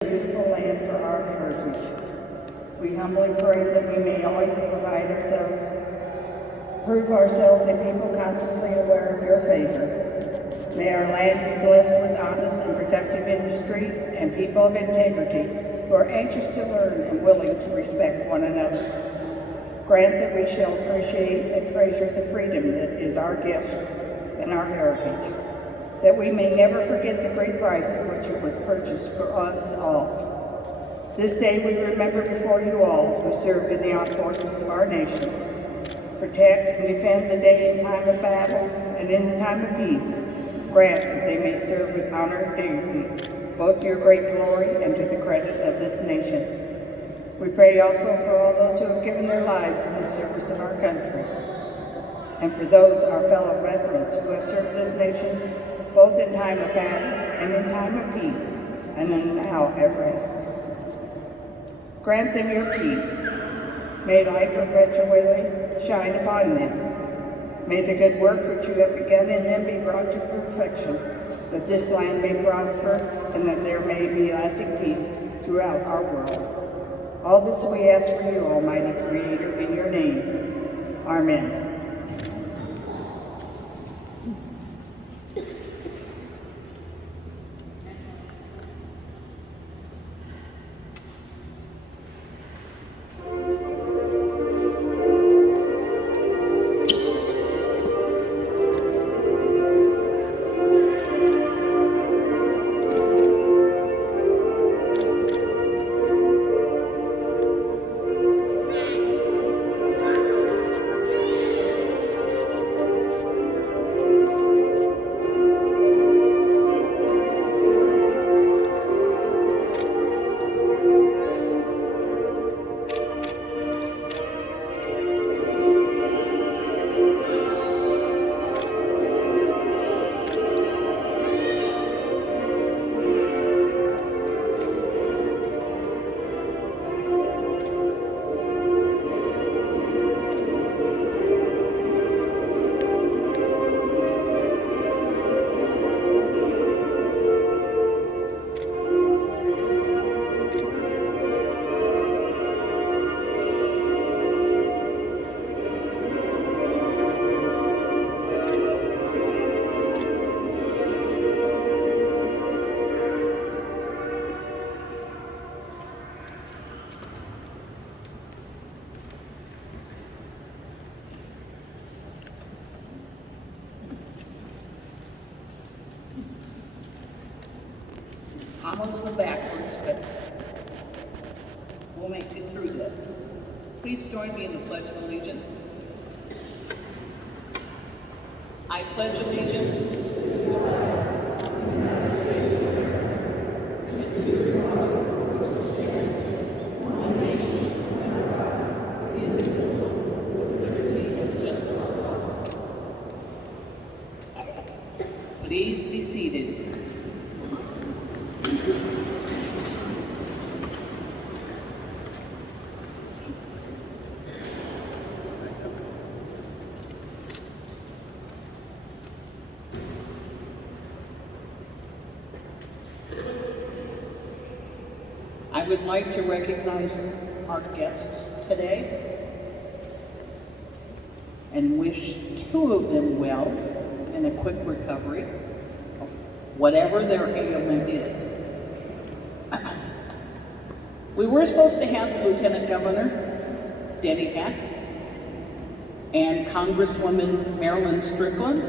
beautiful land for our heritage. We humbly pray that we may always prove ourselves a people constantly aware of your favor. May our land be blessed with honest and productive industry and people of integrity who are anxious to learn and willing to respect one another. Grant that we shall appreciate and treasure the freedom that is our gift and our heritage, that we may never forget the great price at which it was purchased for us all. This day we remember before you all who served in the armed forces of our nation. Protect and defend the day in time of battle and in the time of peace. Grant that they may serve with honor and dignity, both your great glory and to the credit of this nation. We pray also for all those who have given their lives in the service of our country, and for those, our fellow veterans, who have served this nation both in time of battle and in time of peace, and now at rest. Grant them your peace. May light perpetually shine upon them. May the good work which you have begun in them be brought to perfection, that this land may prosper and that there may be lasting peace throughout our world. All this we ask for you, Almighty Creator, in your name. Amen. I'm a little backwards, but we'll make it through this. Please join me in the Pledge of Allegiance. I pledge allegiance Please be seated. I would like to recognize our guests today and wish two of them well and a quick recovery of whatever their ailment is. We were supposed to have the Lieutenant Governor, Denny Heck, and Congresswoman Marilyn Strickland,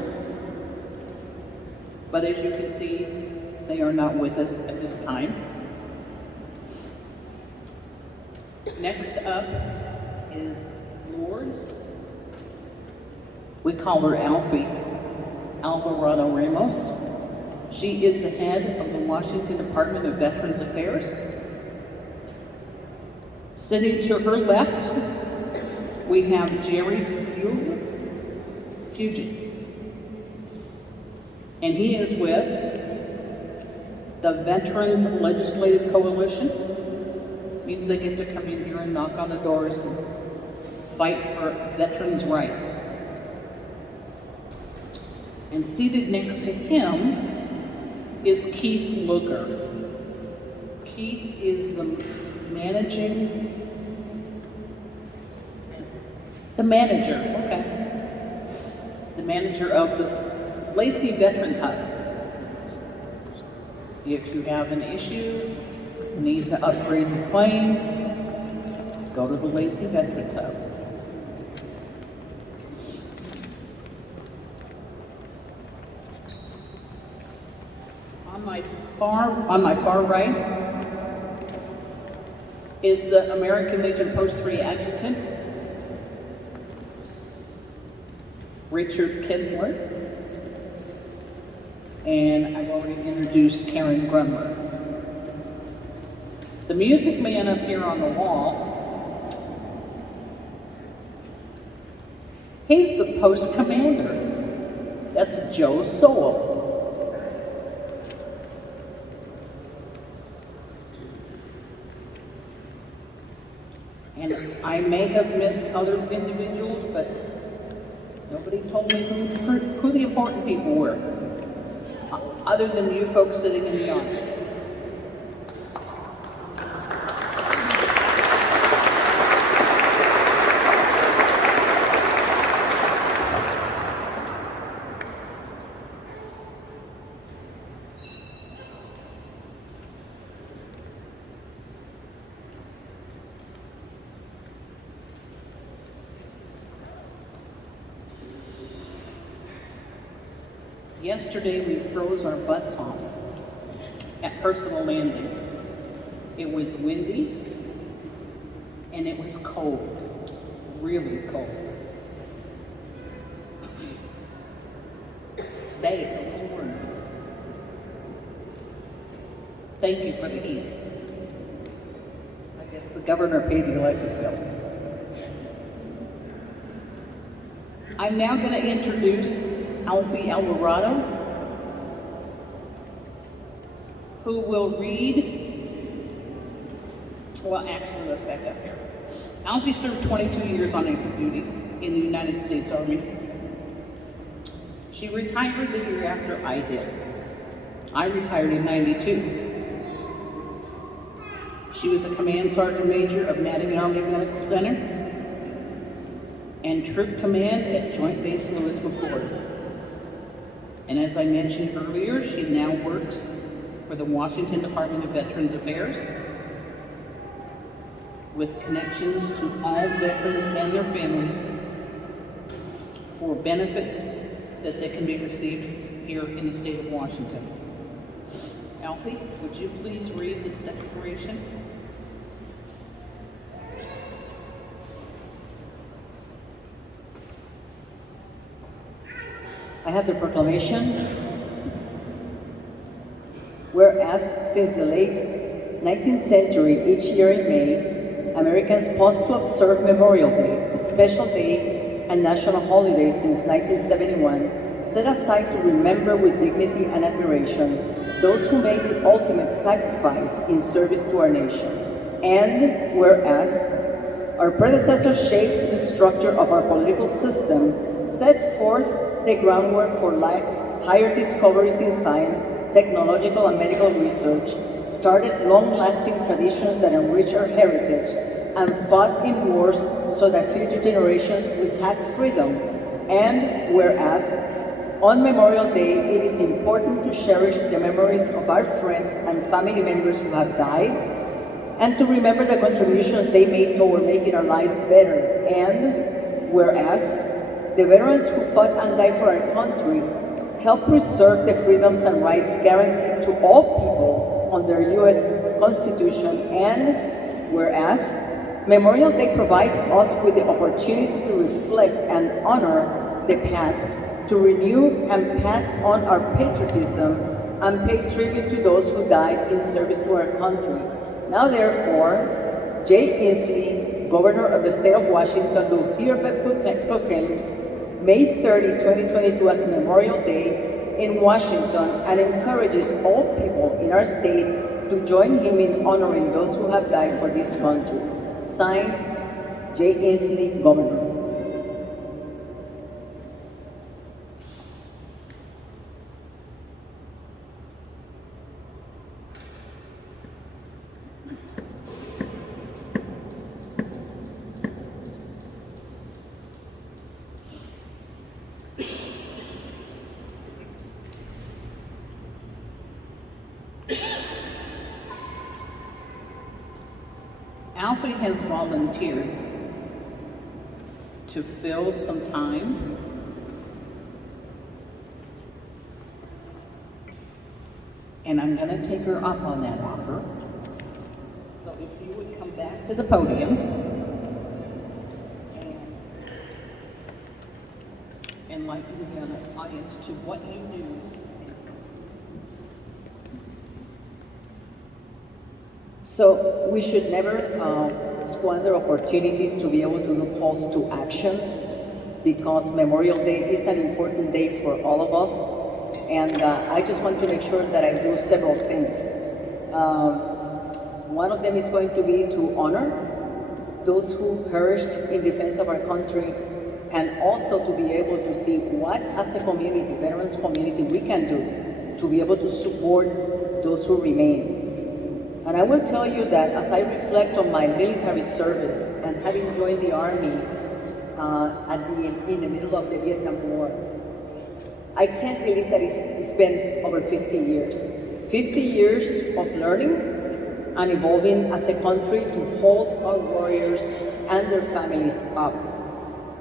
but as you can see, they are not with us at this time. Next up is Lourdes. We call her Alfie Alvarado Ramos. She is the head of the Washington Department of Veterans Affairs. Sitting to her left, we have Jerry Fugit, and he is with the Veterans Legislative Coalition. Means they get to come in here and knock on the doors and fight for veterans' rights. And seated next to him is Keith Lugar. Keith is the manager, okay. The manager of the Lacey Veterans Hub. If you have an issue, need to upgrade the planes, go to the Lacey Veterans Hub. On my far right is the American Legion Post 3 Adjutant, Richard Kissler, and I've already introduced Karen Grunler. The music man up here on the wall, he's the post commander. That's Joe Sowell. And I may have missed other individuals, but nobody told me who the important people were, other than you folks sitting in the audience. Yesterday we froze our butts off at Personal Landing. It was windy and it was cold, really cold. Today it's a little warmer. Thank you for the heat. I guess the governor paid the electric bill. I'm now going to introduce Alfie Alvarado, who will read, well actually let's back up here. Alfie served 22 years on active duty in the United States Army. She retired the year after I did. I retired in '92. She was a command sergeant major of Madigan Army Medical Center and troop command at Joint Base Lewis McChord. And as I mentioned earlier, she now works for the Washington Department of Veterans Affairs with connections to all veterans and their families for benefits that they can be received here in the state of Washington. Alfie, would you please read the declaration? I have the proclamation. Whereas since the late 19th century, each year in May, Americans paused to observe Memorial Day, a special day and national holiday since 1971, set aside to remember with dignity and admiration those who made the ultimate sacrifice in service to our nation. And whereas our predecessors shaped the structure of our political system, set forth the groundwork for higher discoveries in science, technological and medical research, started long-lasting traditions that enrich our heritage, and fought in wars so that future generations would have freedom. And whereas on Memorial Day, it is important to cherish the memories of our friends and family members who have died, and to remember the contributions they made toward making our lives better. And whereas the veterans who fought and died for our country helped preserve the freedoms and rights guaranteed to all people under U.S. Constitution. And whereas Memorial Day provides us with the opportunity to reflect and honor the past, to renew and pass on our patriotism, and pay tribute to those who died in service to our country. Now therefore, Jay Inslee, Governor of the State of Washington, do hereby proclaims May 30, 2022 as Memorial Day in Washington, and encourages all people in our state to join him in honoring those who have died for this country. Signed, Jay Inslee, Governor. Alfie has volunteered to fill some time and I'm going to take her up on that offer. So if you would come back to the podium and like you have an audience to what you do. So we should never squander opportunities to be able to do calls to action, because Memorial Day is an important day for all of us. And I just want to make sure that I do several things. One of them is going to be to honor those who perished in defense of our country, and also to be able to see what, as a community, veterans community, we can do to be able to support those who remain. And I will tell you that as I reflect on my military service and having joined the Army in the middle of the Vietnam War, I can't believe that it's been over 50 years. 50 years of learning and evolving as a country to hold our warriors and their families up.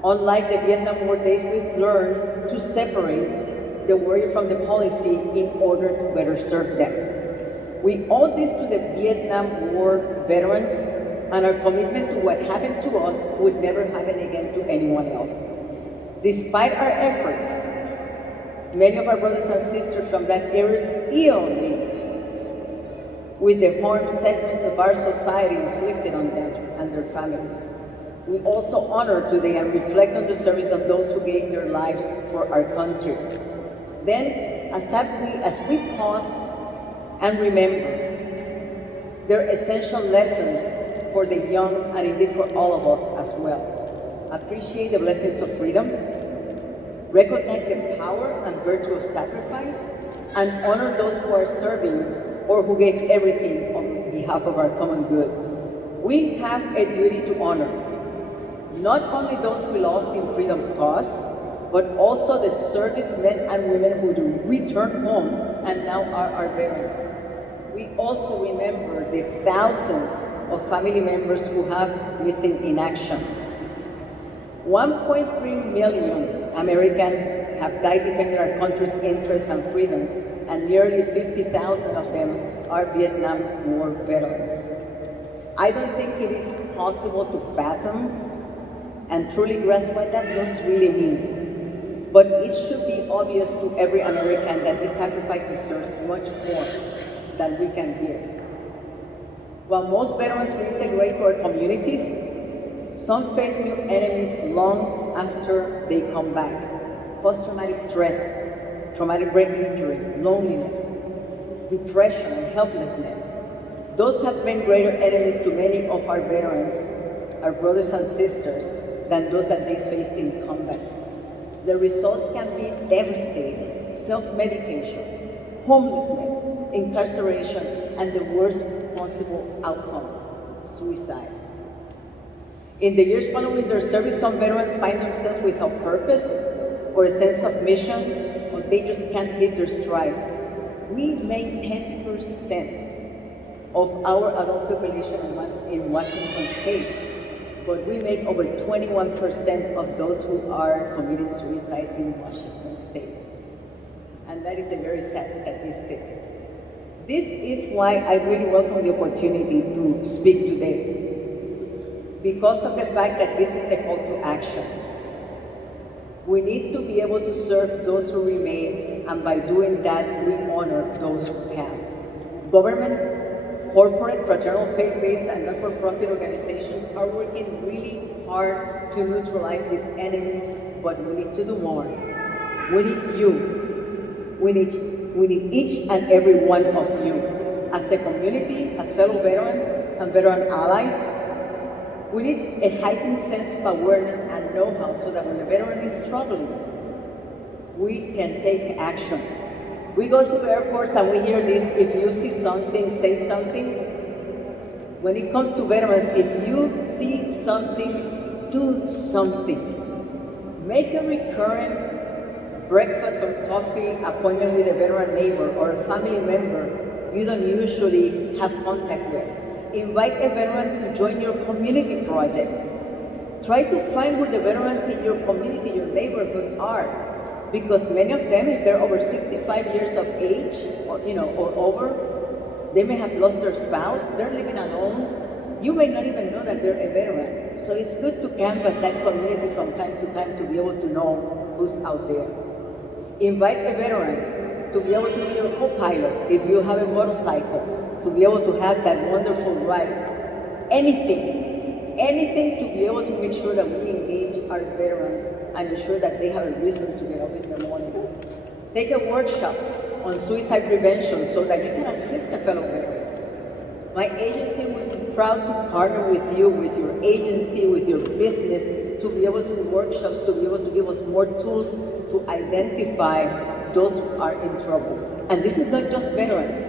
Unlike the Vietnam War days, we've learned to separate the warrior from the policy in order to better serve them. We owe this to the Vietnam War veterans, and our commitment to what happened to us would never happen again to anyone else. Despite our efforts, many of our brothers and sisters from that era still live with the harm segments of our society inflicted on them and their families. We also honor today and reflect on the service of those who gave their lives for our country. Then, as we pause and remember, there are essential lessons for the young and indeed for all of us as well. Appreciate the blessings of freedom, recognize the power and virtue of sacrifice, and honor those who are serving or who gave everything on behalf of our common good. We have a duty to honor not only those we lost in freedom's cause, but also the servicemen and women who do return home and now are our veterans. We also remember the thousands of family members who have missing in action. 1.3 million Americans have died defending our country's interests and freedoms, and nearly 50,000 of them are Vietnam War veterans. I don't think it is possible to fathom and truly grasp what that loss really means. But it should be obvious to every American that this sacrifice deserves much more than we can give. While most veterans reintegrate to our communities, some face new enemies long after they come back. Post-traumatic stress, traumatic brain injury, loneliness, depression, and helplessness. Those have been greater enemies to many of our veterans, our brothers and sisters, than those that they faced in combat. The results can be devastating: self-medication, homelessness, incarceration, and the worst possible outcome, suicide. In the years following their service, some veterans find themselves without purpose or a sense of mission, or they just can't hit their stride. We make 10% of our adult population in Washington State, but we make over 21% of those who are committing suicide in Washington State. And that is a very sad statistic. This is why I really welcome the opportunity to speak today, because of the fact that this is a call to action. We need to be able to serve those who remain, and by doing that, we honor those who pass. Government, corporate, fraternal, faith-based, and not-for-profit organizations are working really hard to neutralize this enemy, but we need to do more. We need you. We need each and every one of you. As a community, as fellow veterans and veteran allies, we need a heightened sense of awareness and know-how so that when a veteran is struggling, we can take action. We go to airports and we hear this: if you see something, say something. When it comes to veterans, if you see something, do something. Make a recurrent breakfast or coffee appointment with a veteran neighbor or a family member you don't usually have contact with. Invite a veteran to join your community project. Try to find who the veterans in your community, your neighborhood are. Because many of them, if they're over 65 years of age or over, they may have lost their spouse, they're living alone. You may not even know that they're a veteran. So it's good to canvass that community from time to time to be able to know who's out there. Invite a veteran to be able to be your co-pilot if you have a motorcycle, to be able to have that wonderful ride. Anything to be able to make sure that we engage our veterans and ensure that they have a reason to get up in the morning. Take a workshop on suicide prevention so that you can assist a fellow veteran. My agency will be proud to partner with you, with your agency, with your business, to be able to do workshops, to be able to give us more tools to identify those who are in trouble. And this is not just veterans.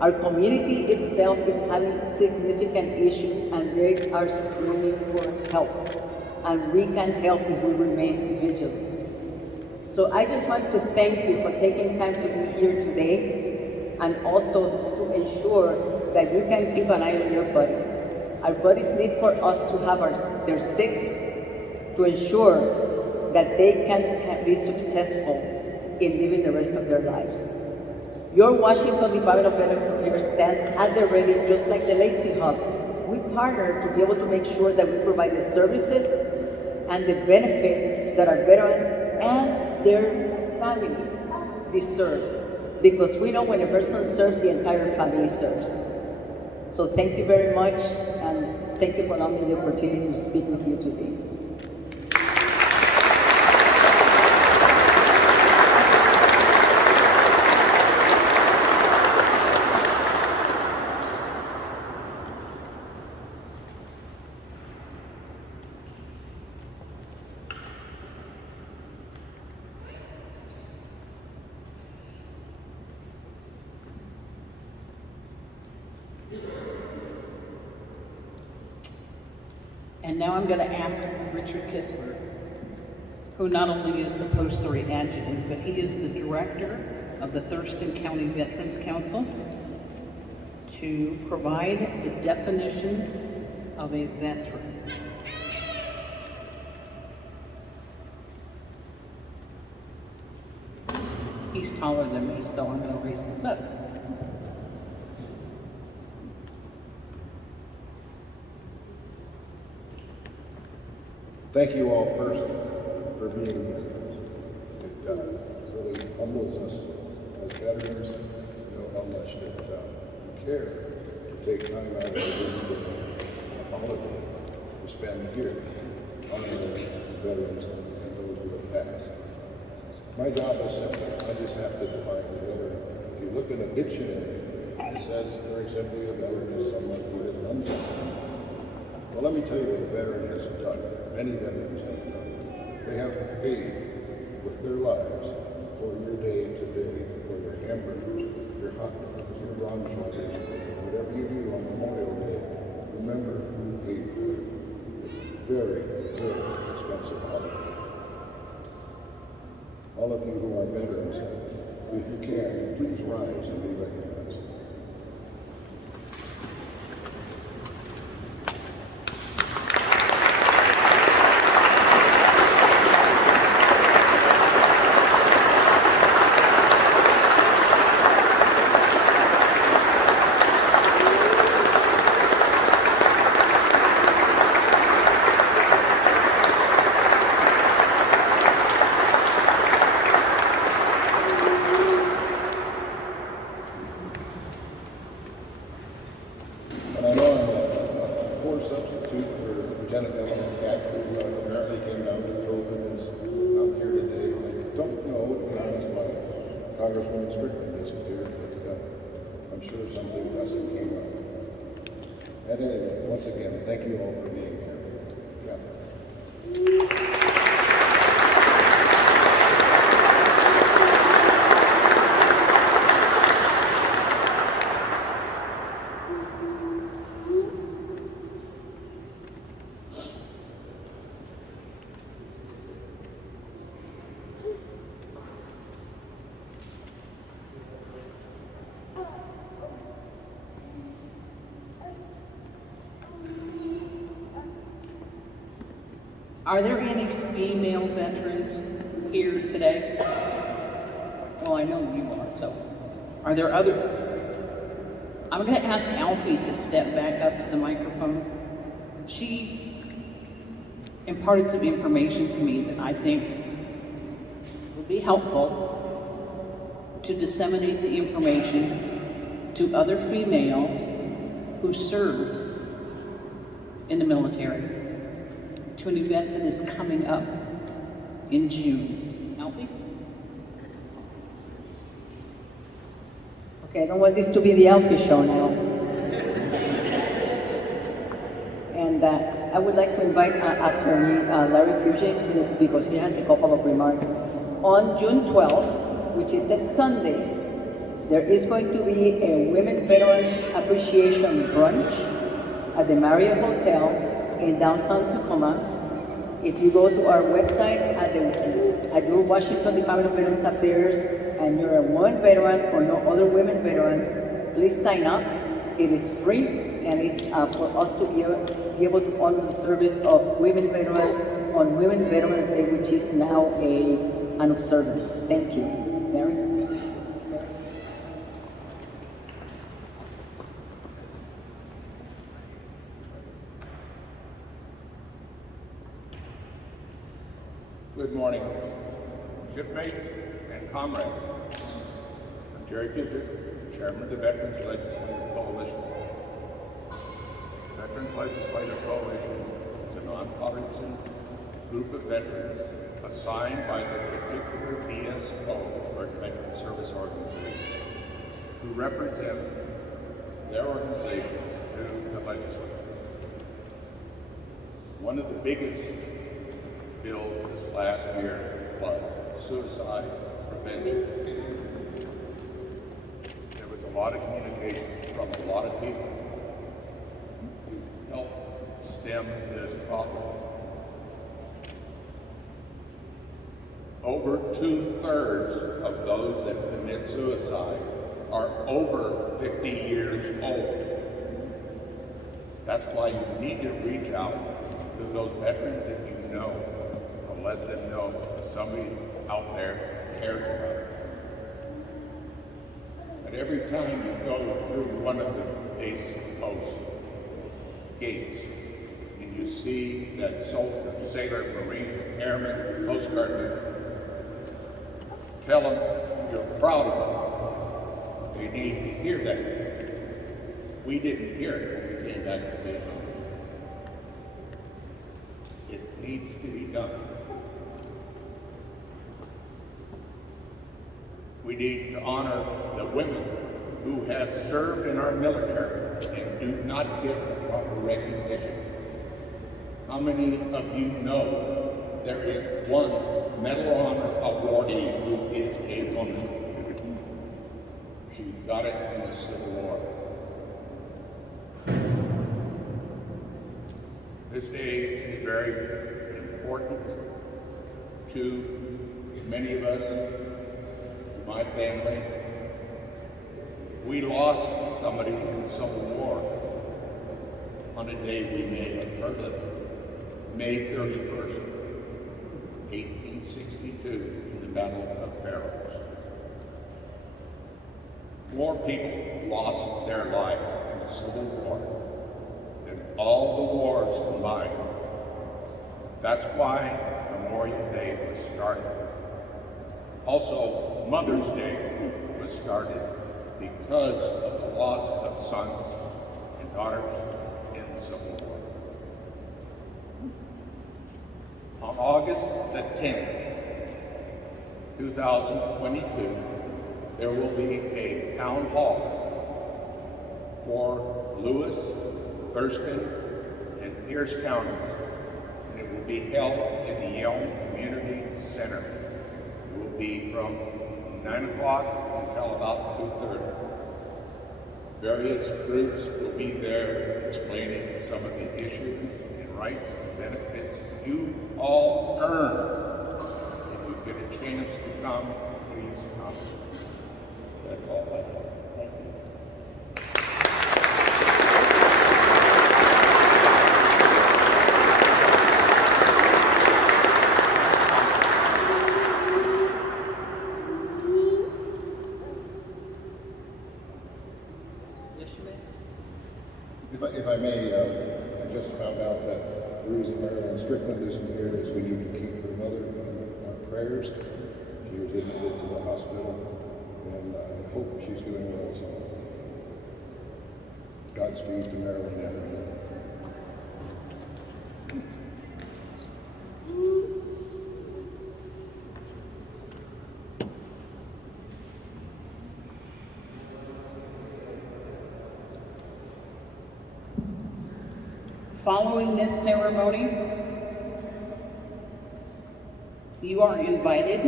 Our community itself is having significant issues and they are screaming for help. And we can help if we remain vigilant. So I just want to thank you for taking time to be here today and also to ensure that you can keep an eye on your buddy. Our buddies need for us to have their six to ensure that they can be successful in living the rest of their lives. Your Washington Department of Veterans Affairs stands at the ready, just like the Lacey Hub. We partner to be able to make sure that we provide the services and the benefits that our veterans and their families deserve. Because we know when a person serves, the entire family serves. So thank you very much, and thank you for allowing me the opportunity to speak with you today. And now I'm going to ask Richard Kissler, who not only is the Post 3 adjutant, but he is the director of the Thurston County Veterans Council, to provide the definition of a veteran. He's taller than me, so I'm going to raise his up. Thank you all first for being here. It really humbles us as veterans to know how much that you care to take time out of your busy holiday to spend here honoring veterans and those who have passed. My job is simple. I just have to define a veteran. If you look in a dictionary, it says very simply a veteran is someone who has done something. Well, let me tell you what a veteran has done. Many veterans have done. They have paid with their lives for your day to day, for your hamburgers, your hot dogs, your rum shoulders, whatever you do on Memorial Day. Remember who paid for it. It's a very, very expensive holiday. All of you who are veterans, if you can, please rise and be recognized. Substitute for Lieutenant Element Cat, who apparently came down with COVID and is out here today. I don't know, to be honest, why Congresswoman Strickland isn't here, but I'm sure something doesn't came up. At any rate, once again, thank you all for being here. Yeah. Are there any female veterans here today? Well, I know you are, so. Are there other? I'm gonna ask Alfie to step back up to the microphone. She imparted some information to me that I think would be helpful to disseminate the information to other females who served in the military to an event that is coming up in June. Alfie? Okay, I don't want this to be the Alfie show now. And I would like to invite after me Larry Fugate because he has a couple of remarks. On June 12th, which is a Sunday, there is going to be a Women Veterans Appreciation Brunch at the Marriott Hotel in downtown Tacoma. If you go to our website at your Washington Department of Veterans Affairs and you're a woman veteran or no other women veterans, please sign up. It is free and it's for us to be able to honor the service of women veterans on Women Veterans Day, which is now an observance. Thank you. Mary? Good morning, shipmates and comrades. I'm Jerry Puget, Chairman of the Veterans Legislative Coalition. Veterans Legislative Coalition is a nonpartisan group of veterans assigned by the particular VSO, or Veteran Service Organization, who represent their organizations to the legislature. One of the biggest bills this last year was suicide prevention. There was a lot of communication from a lot of people to help stem this problem. Over 2/3 of those that commit suicide are over 50 years old. That's why you need to reach out to those veterans that you know, and let them know somebody out there cares about them. But every time you go through one of the base post gates and you see that soldier, sailor, Marine, airman, Coast Guardman, tell them you're proud of them. They need to hear that. We didn't hear it when we came back to Vietnam. It needs to be done. We need to honor the women who have served in our military and do not get the proper recognition. How many of you know there is one Medal of Honor awardee who is a woman? She got it in the Civil War. This day is very important to many of us, my family. We lost somebody in the Civil War on a day we may have heard of, May 31st, 1862, in the Battle of Barrows. More people lost their lives in the Civil War than all the wars combined. That's why Memorial Day was started. Also, Mother's Day was started because of the loss of sons and daughters in the Civil War. On August the 10th, 2022, there will be a town hall for Lewis, Thurston, and Pierce counties, and it will be held in the Yelm Community Center. It will be from 9 o'clock until about 2:30. Various groups will be there explaining some of the issues and rights and benefits you all earn. If you get a chance to come, please come. That's all I have. Thank you. If I may, I just found out that the reason Marilyn Strickland isn't here is we need to keep her mother in our prayers. She was admitted to the hospital, and I hope she's doing well. So, Godspeed to Marilyn and her mother. Following this ceremony, you are invited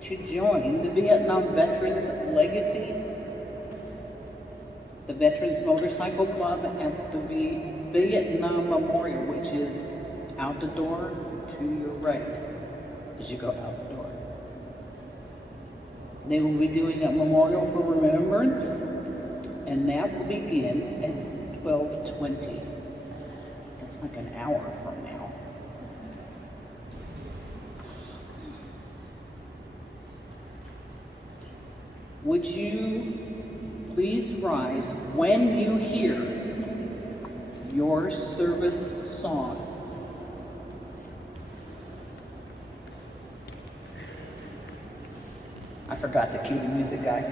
to join the Vietnam Veterans Legacy, the Veterans Motorcycle Club at the Vietnam Memorial, which is out the door to your right as you go out the door. They will be doing a memorial for remembrance, and that will begin at 12:20. That's like an hour from now. Would you please rise when you hear your service song? I forgot to cue the music guy.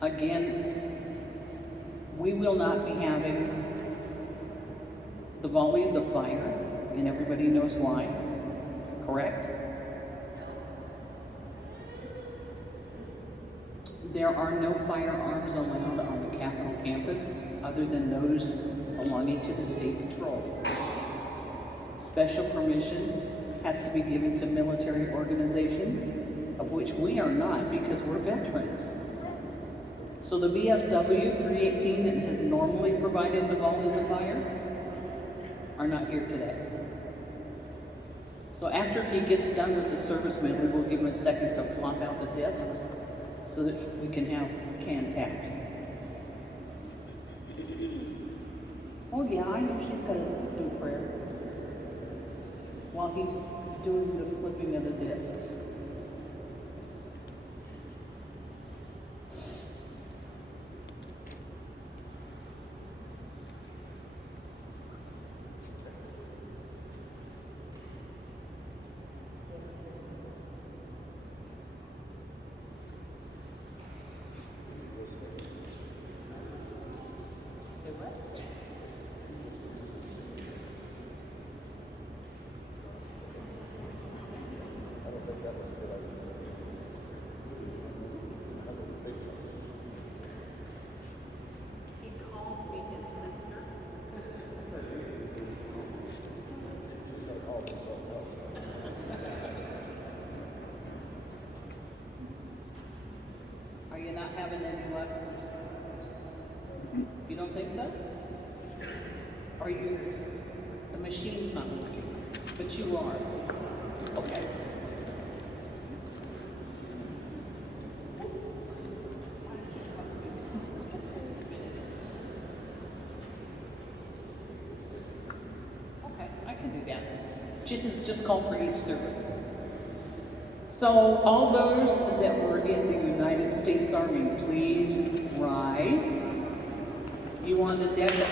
Again, we will not be having the volleys of fire, and everybody knows why, correct? There are no firearms allowed on the Capitol campus other than those belonging to the State Patrol. Special permission has to be given to military organizations, of which we are not because we're veterans. So the VFW 318 that had normally provided the volleys of fire are not here today. So after he gets done with the service medley, we'll give him a second to flop out the discs so that we can have can taps. Oh yeah, I know she's got to do prayer while he's doing the flipping of the discs. Are you not having any luck? You don't think so? Are you, the machine's not working, but you are. Okay. Okay, I can do that. Just call for each service. So all those that were in the United States Army, please rise. You on the deck of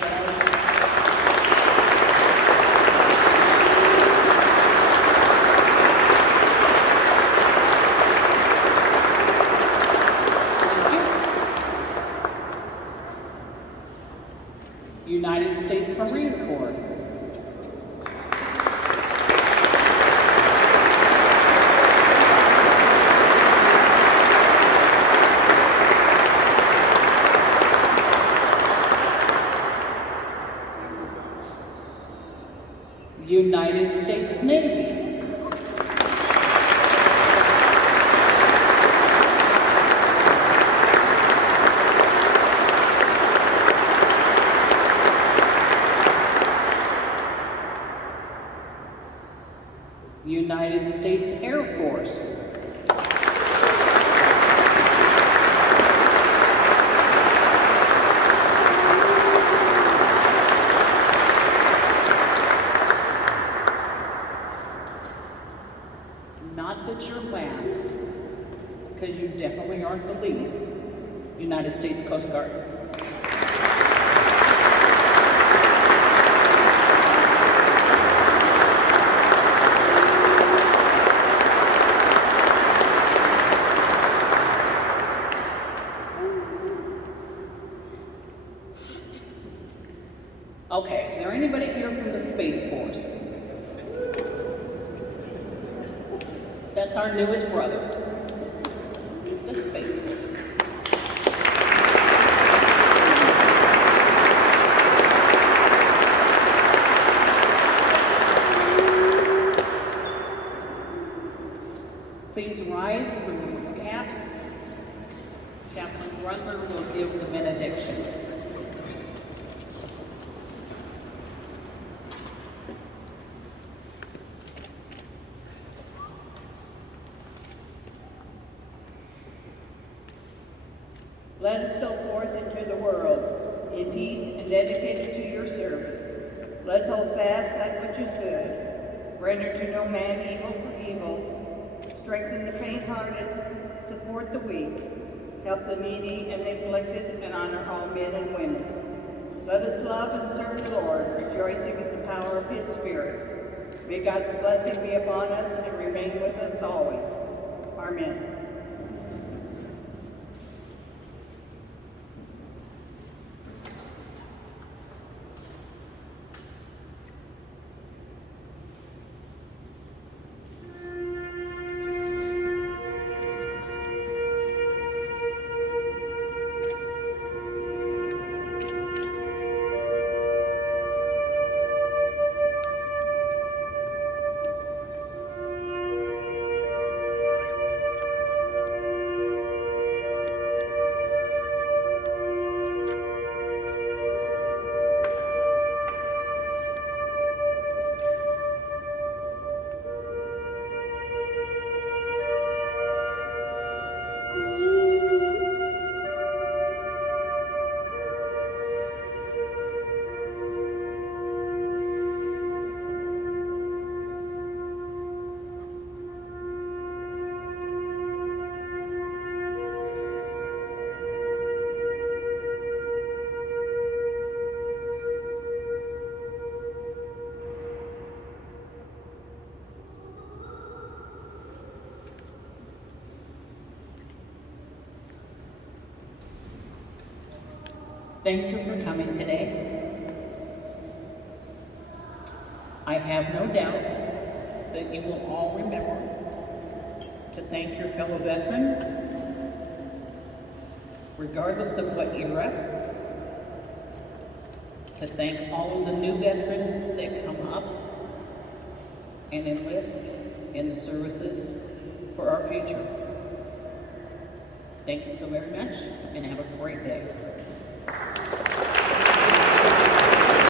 United States Marine Corps. United States Navy. United States Air Force. Not that you're last, because you definitely aren't the least, United States Coast Guard. Okay, is there anybody here from the Space Force? That's our newest brother, the Space Force. Please rise for your caps. Chaplain Grundler will give the benediction. Let us go forth into the world in peace and dedicated to your service. Let's hold fast that which is good. Render to no man evil for evil. Strengthen the faint-hearted. Support the weak. Help the needy and the afflicted, and honor all men and women. Let us love and serve the Lord, rejoicing in the power of his Spirit. May God's blessing be upon us and remain with us always. Amen. Thank you for coming today. I have no doubt that you will all remember to thank your fellow veterans, regardless of what era, to thank all of the new veterans that come up and enlist in the services for our future. Thank you so very much, and have a great day.